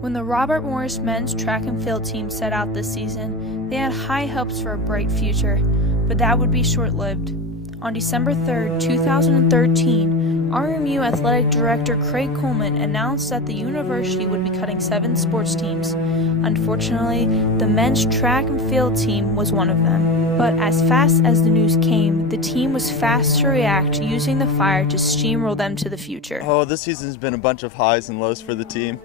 When the Robert Morris men's track and field team set out this season, they had high hopes for a bright future, but that would be short-lived. On December 3, 2013, RMU Athletic Director Craig Coleman announced that the university would be cutting 7 sports teams. Unfortunately, the men's track and field team was one of them. But as fast as the news came, the team was fast to react, using the fire to steamroll them to the future. This season's been a bunch of highs and lows for the team,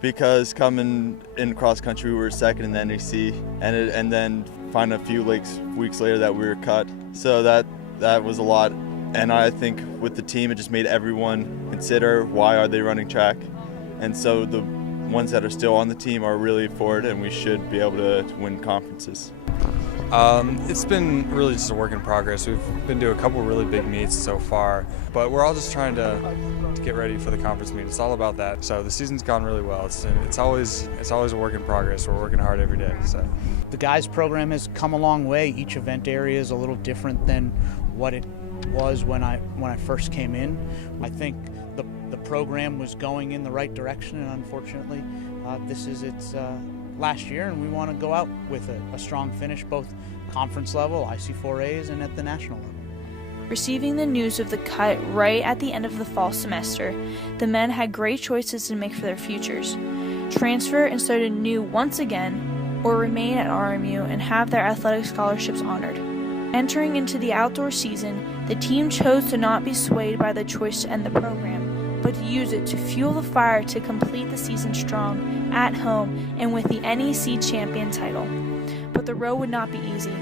because coming in cross country we were second in the NEC, and then find a few weeks later that we were cut. So that was a lot, and I think with the team it just made everyone consider why are they running track, and so the ones that are still on the team are really for it, and we should be able to win conferences. It's been really just a work in progress. We've been to a couple really big meets so far, but we're all just trying to get ready for the conference meet. It's all about that. So the season's gone really well. It's always a work in progress. We're working hard every day. So the guys program has come a long way. Each event area is a little different than what it was when I first came in. I think the program was going in the right direction, and unfortunately, this is its last year, and we want to go out with a strong finish, both conference level, IC4As, and at the national level. Receiving the news of the cut right at the end of the fall semester, the men had great choices to make for their futures. Transfer and start anew once again, or remain at RMU and have their athletic scholarships honored. Entering into the outdoor season, the team chose to not be swayed by the choice to end the program, but to use it to fuel the fire to complete the season strong, at home, and with the NEC champion title. But the road would not be easy.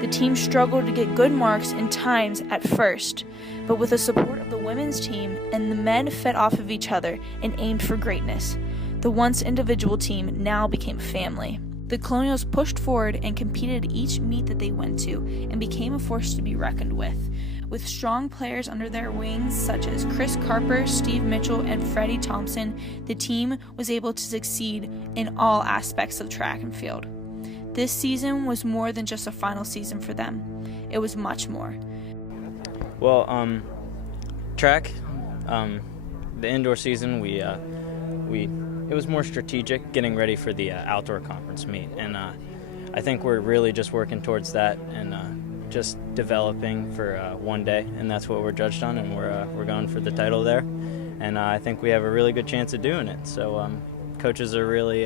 The team struggled to get good marks and times at first, but with the support of the women's team and the men fed off of each other and aimed for greatness, the once individual team now became family. The Colonials pushed forward and competed each meet that they went to and became a force to be reckoned with. With strong players under their wings such as Chris Carper, Steve Mitchell, and Freddie Thompson, the team was able to succeed in all aspects of track and field. This season was more than just a final season for them. It was much more. Well, track, the indoor season, it was more strategic, getting ready for the outdoor conference meet, and I think we're really just working towards that and just developing for one day, and that's what we're judged on, and we're going for the title there, and I think we have a really good chance of doing it. So coaches are really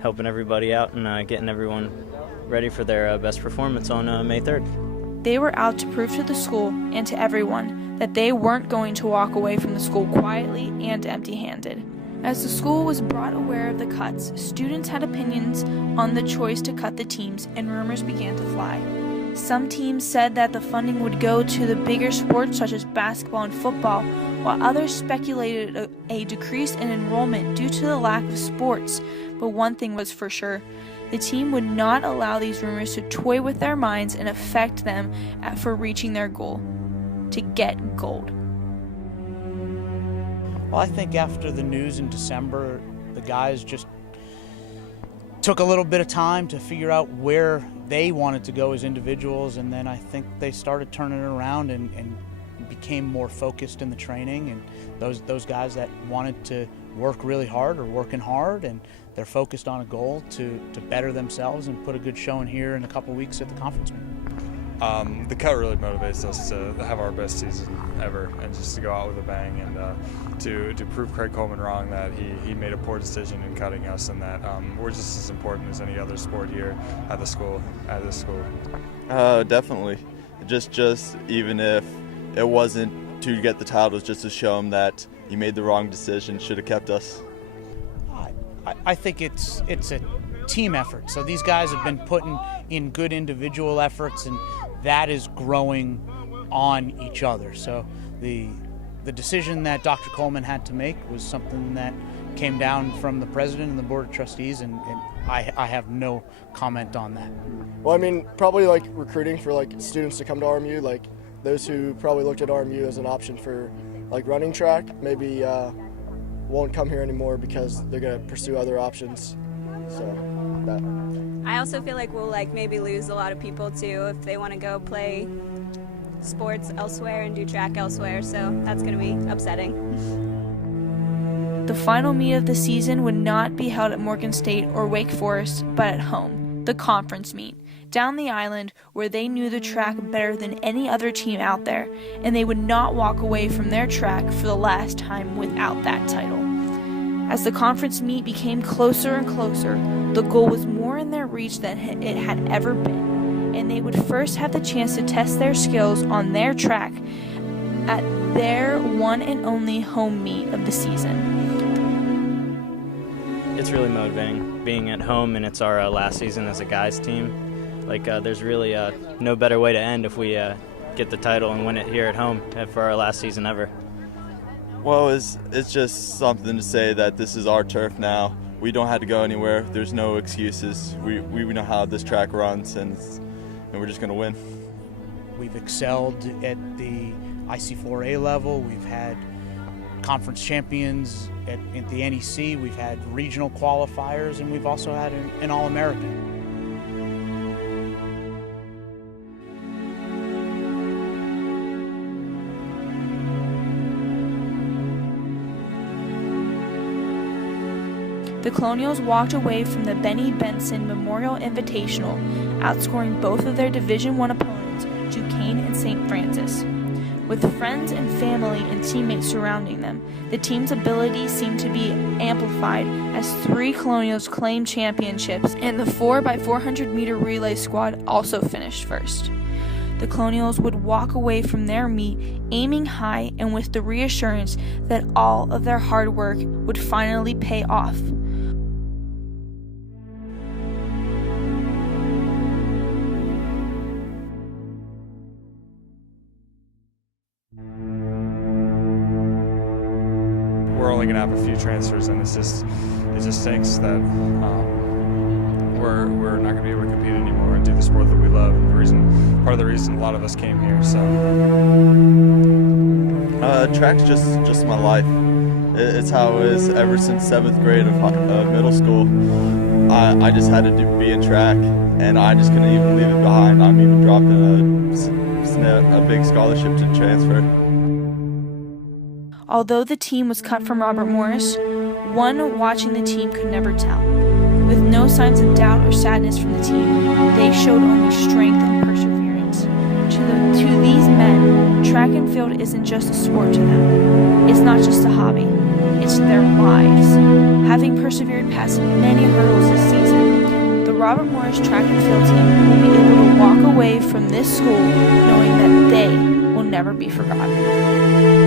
helping everybody out and getting everyone ready for their best performance on May 3rd. They were out to prove to the school and to everyone that they weren't going to walk away from the school quietly and empty-handed. As the school was brought aware of the cuts, students had opinions on the choice to cut the teams, and rumors began to fly. Some teams said that the funding would go to the bigger sports such as basketball and football, while others speculated a decrease in enrollment due to the lack of sports. But one thing was for sure, the team would not allow these rumors to toy with their minds and affect them for reaching their goal, to get gold. Well, I think after the news in December, the guys just took a little bit of time to figure out where they wanted to go as individuals, and then I think they started turning it around and became more focused in the training, and those guys that wanted to work really hard are working hard, and they're focused on a goal to better themselves and put a good showing here in a couple weeks at the conference meet. The cut really motivates us to have our best season ever and just to go out with a bang and to prove Craig Coleman wrong, that he made a poor decision in cutting us, and that we're just as important as any other sport here at this school. Definitely. Just even if it wasn't to get the title, just to show him that he made the wrong decision, should have kept us. I think it's a team effort. So these guys have been putting in good individual efforts, and that is growing on each other. So the decision that Dr. Coleman had to make was something that came down from the president and the board of trustees, and I have no comment on that. Well, I mean, probably like recruiting for like students to come to RMU, like those who probably looked at RMU as an option for like running track, maybe won't come here anymore because they're going to pursue other options. So that. I also feel like we'll maybe lose a lot of people too if they want to go play sports elsewhere and do track elsewhere, so that's going to be upsetting. The final meet of the season would not be held at Morgan State or Wake Forest, but at home, the conference meet, down the island where they knew the track better than any other team out there, and they would not walk away from their track for the last time without that title. As the conference meet became closer and closer, the goal was more in their reach than it had ever been, and they would first have the chance to test their skills on their track at their one and only home meet of the season. It's really motivating being at home, and it's our last season as a guys team. There's really no better way to end if we get the title and win it here at home for our last season ever. Well, it's just something to say that this is our turf now. We don't have to go anywhere. There's no excuses. We know how this track runs, and we're just going to win. We've excelled at the IC4A level. We've had conference champions at the NEC. We've had regional qualifiers, and we've also had an All-American. The Colonials walked away from the Benny Benson Memorial Invitational, outscoring both of their Division I opponents, Duquesne and St. Francis. With friends and family and teammates surrounding them, the team's ability seemed to be amplified as 3 Colonials claimed championships, and the 4x400 meter relay squad also finished first. The Colonials would walk away from their meet aiming high and with the reassurance that all of their hard work would finally pay off. We're only going to have a few transfers, and it just stinks that we're not going to be able to compete anymore and do the sport that we love. And part of the reason a lot of us came here. So track's just my life. It's how it is ever since 7th grade of middle school. I just had to be in track, and I just couldn't even leave it behind. I'm even dropping a big scholarship to transfer. Although the team was cut from Robert Morris, one watching the team could never tell. With no signs of doubt or sadness from the team, they showed only strength and perseverance. To these men, track and field isn't just a sport to them. It's not just a hobby. It's their lives. Having persevered past many hurdles this season, the Robert Morris track and field team will be able to walk away from this school knowing that they will never be forgotten.